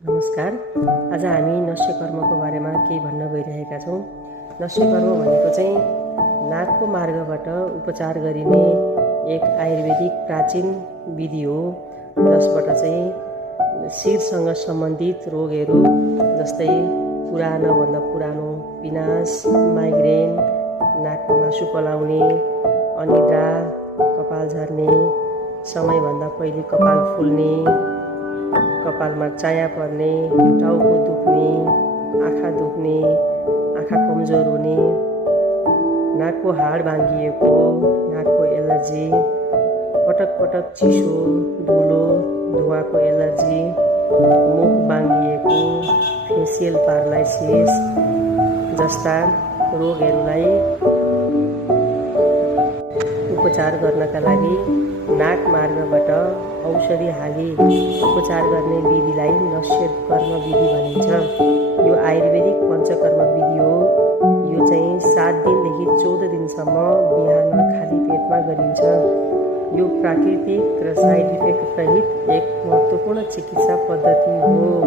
नमस्कार। आज हामी नस्यकर्मको बारेमा केही भन्न गइरहेका छौँ। नस्यकर्म भनेको चाहिँ नाकको मार्गबाट उपचार गरिने एक आयुर्वेदिक प्राचीन विधि हो, जसबाट चाहिँ शिरसँग सम्बन्धित रोगहरू जस्तै पुरानोभन्दा पुरानो पिनास, माइग्रेन, नाकमा मासु पलाउने, अनिद्रा, कपाल झर्ने, समयभन्दा पहिले कपाल फुल्ने, कपालमा चाया पर्ने, टाउको दुख्ने, आँखा दुख्ने, आँखा कमजोर हुने, नाकको हाड भाँगिएको, नाकको एलर्जी, पटक पटक चिसो, धुलो, धुवाको एलर्जी, मुख भाँगिएको, फेसियल प्यारालाइसिस जस्ता रोगहरूलाई उपचार गर्नका लागि नाक मार्गबाट औषधि हाली उपचार गर्ने विधिलाई नस्यकर्म विधि भनिन्छ। यो आयुर्वेदिक पञ्चकर्म विधि हो। यो चाहिँ 7 दिनदेखि 14 दिनसम्म बिहान खाली पेटमा गरिन्छ। यो प्राकृतिक र साइड इफेक्ट रहित एक महत्त्वपूर्ण चिकित्सा पद्धति हो।